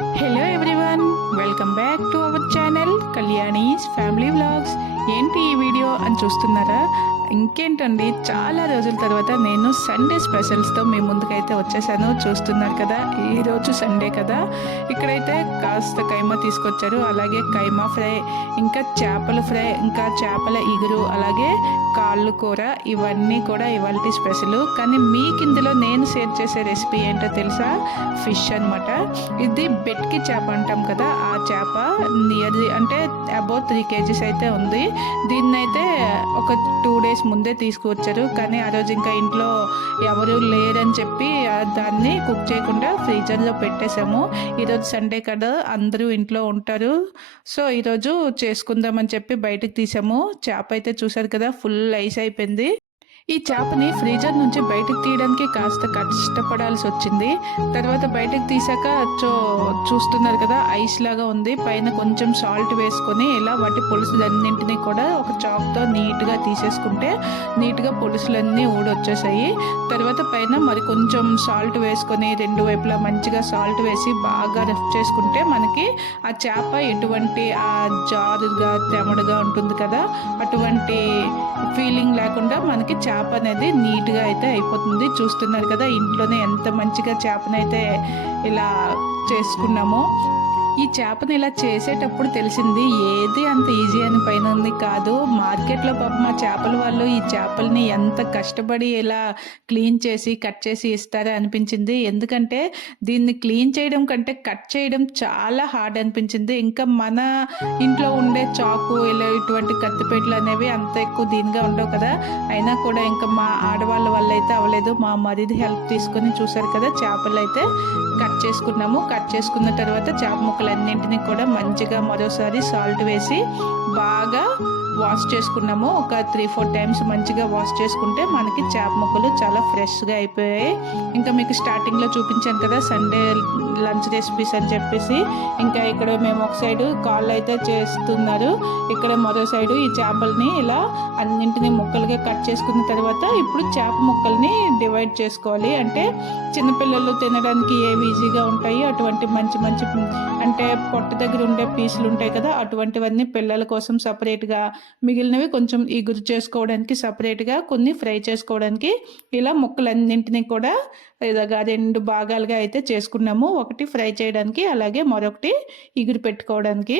Hello everyone, welcome back to our channel Kalyani's family vlogs. ఏంటి ఈ video అని చూస్తున్నారా? ఇంకేంటండి, చాలా రోజుల తర్వాత నేను సండే స్పెషల్స్తో మీ ముందుకైతే వచ్చేసాను. చూస్తున్నారు కదా, ఈరోజు సండే కదా. ఇక్కడైతే కాస్త కైమా తీసుకొచ్చారు, అలాగే కైమా ఫ్రై, ఇంకా చేపల ఫ్రై, ఇంకా చేపల ఇగురు, అలాగే కాళ్ళు కూర. ఇవన్నీ కూడా ఇవాళ స్పెషల్. కానీ మీకు ఇందులో నేను షేర్ చేసే రెసిపీ ఏంటో తెలుసా? ఫిష్ అనమాట. ఇది బెట్కి చేప అంటాం కదా, ఆ చేప నియర్లీ అంటే అబౌట్ 3 kgs అయితే ఉంది. దీన్నైతే ఒక 2 days ముందే తీసుకువచ్చారు. కానీ ఆ రోజు ఇంకా ఇంట్లో ఎవరు లేరని చెప్పి దాన్ని కుక్ చేయకుండా ఫ్రీజర్లో పెట్టేశాము. ఈరోజు సండే కదా, అందరూ ఇంట్లో ఉంటారు. సో ఈరోజు చేసుకుందామని చెప్పి బయటకు తీసాము. చేప అయితే చూసారు కదా, ఫుల్ ఐస్ అయిపోయింది. ఈ చేపని ఫ్రీజర్ నుంచి బయటకు తీయడానికి కాస్త కష్టపడాల్సి వచ్చింది. తర్వాత బయటకు తీసాక చూస్తున్నారు కదా, ఐస్ లాగా ఉంది. పైన కొంచెం సాల్ట్ వేసుకొని ఇలా వాటి పులుసులన్నింటినీ కూడా ఒక చాక్తో నీట్గా తీసేసుకుంటే నీట్గా పులుసులన్నీ ఊడొచ్చేసాయి. తర్వాత పైన మరి కొంచెం సాల్ట్ వేసుకొని 2 వైపులా మంచిగా సాల్ట్ వేసి బాగా రఫ్ చేసుకుంటే మనకి ఆ చేప ఎటువంటి ఆ జారుగా తెమడగా ఉంటుంది కదా, అటువంటి ఫీలింగ్ లేకుండా మనకి చేప అనేది నీట్గా అయితే అయిపోతుంది. చూస్తున్నారు కదా, ఇంట్లోనే ఎంత మంచిగా చేపనైతే ఇలా చేసుకున్నామో. ఈ చేపని ఇలా చేసేటప్పుడు తెలిసింది ఏది అంత ఈజీ అని పైన ఉంది కాదు. మార్కెట్లో పాపం మా చేపల వాళ్ళు ఈ చేపల్ని ఎంత కష్టపడి ఇలా క్లీన్ చేసి కట్ చేసి ఇస్తారో అనిపించింది. ఎందుకంటే దీన్ని క్లీన్ చేయడం కంటే కట్ చేయడం చాలా హార్డ్ అనిపించింది. ఇంకా మన ఇంట్లో ఉండే చాకు ఇలా ఇటువంటి కత్తిపేటలు అనేవి అంత ఎక్కువ దీనిగా ఉండవు కదా. అయినా కూడా ఇంకా మా ఆడవాళ్ళ వల్ల అయితే అవ్వలేదు. మా మరిది హెల్ప్ తీసుకొని చూసారు కదా, చేపలు అయితే కట్ చేసుకున్నాము. కట్ చేసుకున్న తర్వాత చేప ముక్కలన్నింటినీ కూడా మంచిగా మరోసారి సాల్ట్ వేసి బాగా వాష్ చేసుకున్నాము. ఒక 3-4 times మంచిగా వాష్ చేసుకుంటే మనకి చేప ముక్కలు చాలా ఫ్రెష్గా అయిపోయాయి. ఇంకా మీకు స్టార్టింగ్లో చూపించాను కదా సండే లంచ్ రెసిపీస్ అని చెప్పేసి. ఇంకా ఇక్కడ మేము ఒక సైడు కాళ్ళు అయితే చేస్తున్నారు, ఇక్కడ మరో సైడు ఈ చేపల్ని ఇలా అన్నింటినీ ముక్కలుగా కట్ చేసుకున్న తర్వాత ఇప్పుడు చేప ముక్కల్ని డివైడ్ చేసుకోవాలి. అంటే చిన్నపిల్లలు తినడానికి ఏవి ఈజీగా ఉంటాయి అటువంటి మంచి మంచి అంటే పొట్ట దగ్గర ఉండే పీసులు ఉంటాయి కదా, అటువంటివన్నీ పిల్లల కోసం సపరేట్గా, మిగిలినవి కొంచెం ఇగురు చేసుకోవడానికి సపరేట్గా, కొన్ని ఫ్రై చేసుకోవడానికి ఇలా ముక్కలన్నింటినీ కూడా ఇలాగా 2 భాగాలుగా అయితే చేసుకున్నాము. ఒకటి ఫ్రై చేయడానికి, అలాగే మరొకటి ఇగురు పెట్టుకోవడానికి.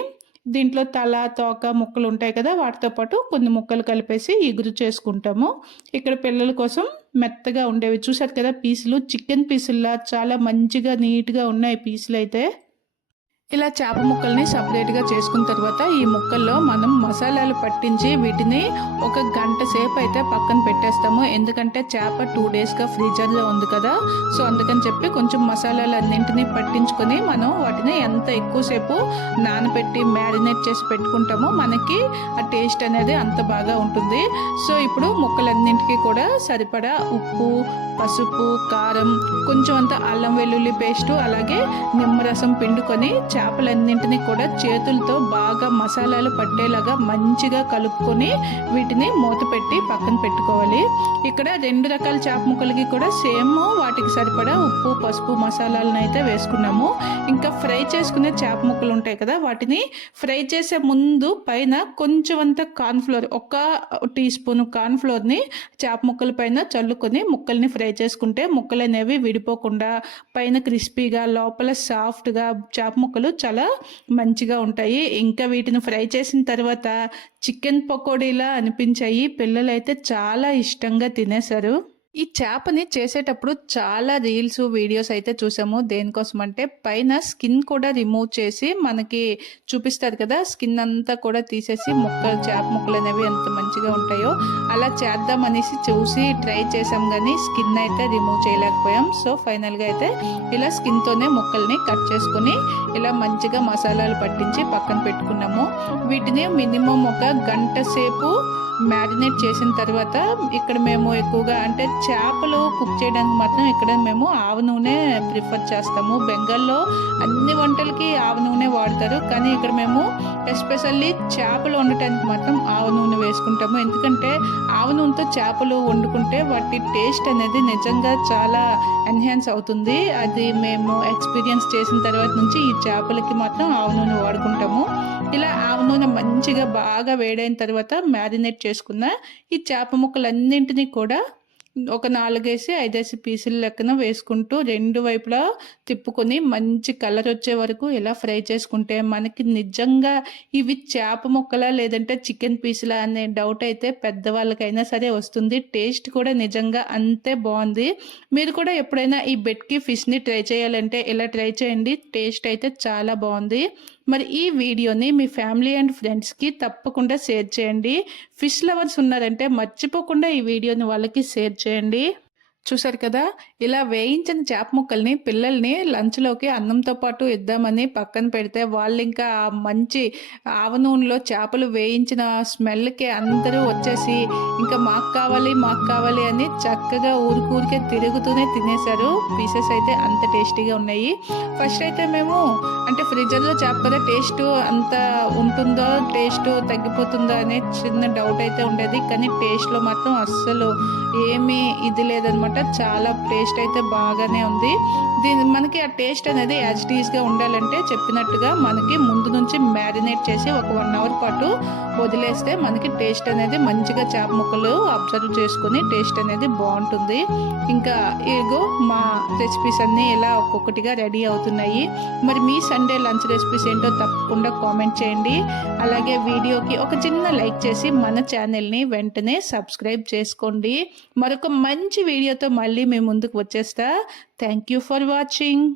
దీంట్లో తల తోక ముక్కలు ఉంటాయి కదా, వాటితో పాటు కొన్ని ముక్కలు కలిపేసి ఇగురు చేసుకుంటాము. ఇక్కడ పిల్లల కోసం మెత్తగా ఉండేవి చూసారు కదా, పీసులు చికెన్ పీసుల్లా చాలా మంచిగా నీట్గా ఉన్నాయి పీసులు అయితే. ఇలా చేప ముక్కల్ని సపరేట్గా చేసుకున్న తర్వాత ఈ ముక్కల్లో మనం మసాలాలు పట్టించి వీటిని ఒక 1 గంట సేపు అయితే పక్కన పెట్టేస్తాము. ఎందుకంటే చేప 2 daysగా ఫ్రీజర్లో ఉంది కదా, సో అందుకని చెప్పి కొంచెం మసాలాలు అన్నింటినీ పట్టించుకొని మనం వాటిని ఎంత ఎక్కువసేపు నానబెట్టి మ్యారినేట్ చేసి పెట్టుకుంటామో మనకి ఆ టేస్ట్ అనేది అంత బాగా ఉంటుంది. సో ఇప్పుడు ముక్కలన్నింటికి కూడా సరిపడా ఉప్పు, పసుపు, కారం, కొంచెం అంత అల్లం వెల్లుల్లి పేస్టు, అలాగే నిమ్మరసం పిండుకొని చేపలన్నింటినీ కూడా చేతులతో బాగా మసాలాలు పట్టేలాగా మంచిగా కలుపుకొని వీటిని మూత పెట్టి పక్కన పెట్టుకోవాలి. ఇక్కడ 2 రకాల చేప ముక్కలకి కూడా సేమ్ వాటికి సరిపడా ఉప్పు, పసుపు, మసాలాలను అయితే వేసుకున్నాము. ఇంకా ఫ్రై చేసుకునే చేప ముక్కలు ఉంటాయి కదా, వాటిని ఫ్రై చేసే ముందు పైన కొంచెం అంత కార్న్ఫ్లోర్, 1 teaspoon కార్న్ఫ్లోర్ని చేప ముక్కల పైన చల్లుకొని ముక్కల్ని ఫ్రై చేసుకుంటే ముక్కలు అనేవి విడిపోకుండా పైన క్రిస్పీగా లోపల సాఫ్ట్గా చేప ముక్కలు చాలా మంచిగా ఉంటాయి. ఇంకా వీటిని ఫ్రై చేసిన తర్వాత చికెన్ పకోడీలా అనిపించాయి. పిల్లలు అయితే చాలా ఇష్టంగా తినేశారు. ఈ చేపని చేసేటప్పుడు చాలా రీల్స్, వీడియోస్ అయితే చూసాము. దేనికోసం అంటే పైన స్కిన్ కూడా రిమూవ్ చేసి మనకి చూపిస్తారు కదా, స్కిన్ అంతా కూడా తీసేసి చేప ముక్కలు అనేవి ఎంత మంచిగా ఉంటాయో అలా చేద్దాం అనేసి చూసి ట్రై చేసాం, కానీ స్కిన్ అయితే రిమూవ్ చేయలేకపోయాం. సో ఫైనల్గా అయితే ఇలా స్కిన్తోనే ముక్కల్ని కట్ చేసుకొని ఇలా మంచిగా మసాలాలు పట్టించి పక్కన పెట్టుకున్నాము. వీటిని మినిమం 1 గంట సేపు మ్యారినేట్ చేసిన తర్వాత ఇక్కడ మేము ఎక్కువగా అంటే చేపలు కుక్ చేయడానికి మాత్రం ఇక్కడ మేము ఆవ నూనె ప్రిఫర్ చేస్తాము. బెంగాల్లో అన్ని వంటలకి ఆవ నూనె వాడతారు, కానీ ఇక్కడ మేము ఎస్పెషల్లీ చేపలు వండటానికి మాత్రం ఆవ నూనె వేసుకుంటాము. ఎందుకంటే ఆవ నూనెతో చేపలు వండుకుంటే వాటి టేస్ట్ అనేది నిజంగా చాలా ఎన్హాన్స్ అవుతుంది. అది మేము ఎక్స్పీరియన్స్ చేసిన తర్వాత నుంచి ఈ చేపలకి మాత్రం ఆవ నూనె వాడుకుంటాము. ఇలా ఆవ నూనె మంచిగా బాగా వేడైన తర్వాత మ్యారినేట్ చేసుకున్న ఈ చేప ముక్కలన్నింటినీ కూడా ఒక 4-5 పీసుల లెక్కన వేసుకుంటూ 2 వైపులా తిప్పుకొని మంచి కలర్ వచ్చే వరకు ఇలా ఫ్రై చేసుకుంటే మనకి నిజంగా ఇవి చేప ముక్కలా లేదంటే చికెన్ పీసులా అనే డౌట్ అయితే పెద్దవాళ్ళకైనా సరే వస్తుంది. టేస్ట్ కూడా నిజంగా అంతే బాగుంది. మీరు కూడా ఎప్పుడైనా ఈ బెట్కి ఫిష్ని ట్రై చేయాలంటే ఇలా ట్రై చేయండి. టేస్ట్ అయితే చాలా బాగుంది. మరి ఈ వీడియోని మీ ఫ్యామిలీ అండ్ ఫ్రెండ్స్కి తప్పకుండా షేర్ చేయండి. ఫిష్ లవర్స్ ఉన్నారంటే మర్చిపోకుండా ఈ వీడియోని వాళ్ళకి షేర్ చేయండి. చూసారు కదా, ఇలా వేయించిన చేప ముక్కల్ని పిల్లల్ని లంచ్లోకి అన్నంతో పాటు ఇద్దామని పక్కన పెడితే వాళ్ళు ఇంకా మంచి ఆవ నూనెలో చేపలు వేయించిన స్మెల్కి అందరూ వచ్చేసి ఇంకా మాకు కావాలి అని చక్కగా ఊరికే తిరుగుతూనే తినేశారు. పీసెస్ అయితే అంత టేస్టీగా ఉన్నాయి. ఫస్ట్ అయితే మేము అంటే ఫ్రిడ్జర్లో చేప కదా, టేస్ట్ అంత ఉంటుందో టేస్ట్ తగ్గిపోతుందో అనే చిన్న డౌట్ అయితే ఉండేది, కానీ టేస్ట్లో మాత్రం అస్సలు ఏమీ ఇది లేదనమాట. చాలా టేస్ట్ అయితే బాగానే ఉంది. మనకి ఆ టేస్ట్ అనేది యాజ్ ఇట్ ఈస్గా ఉండాలంటే చెప్పినట్టుగా మనకి ముందు నుంచి మ్యారినేట్ చేసి ఒక 1 అవర్ పాటు వదిలేస్తే మనకి టేస్ట్ అనేది మంచిగా చేప ముక్కలు అబ్జర్వ్ చేసుకుని టేస్ట్ అనేది బాగుంటుంది. ఇంకా ఇగో మా రెసిపీస్ అన్నీ ఇలా ఒక్కొక్కటిగా రెడీ అవుతున్నాయి. మరి మీ సండే లంచ్ రెసిపీస్ ఏంటో తప్పకుండా కామెంట్ చేయండి. అలాగే వీడియోకి ఒక చిన్న లైక్ చేసి మన ఛానల్ని వెంటనే సబ్స్క్రైబ్ చేసుకోండి. మరొక మంచి వీడియోతో మళ్ళీ మీ ముందుకు వచ్చేస్తా. Thank you for watching.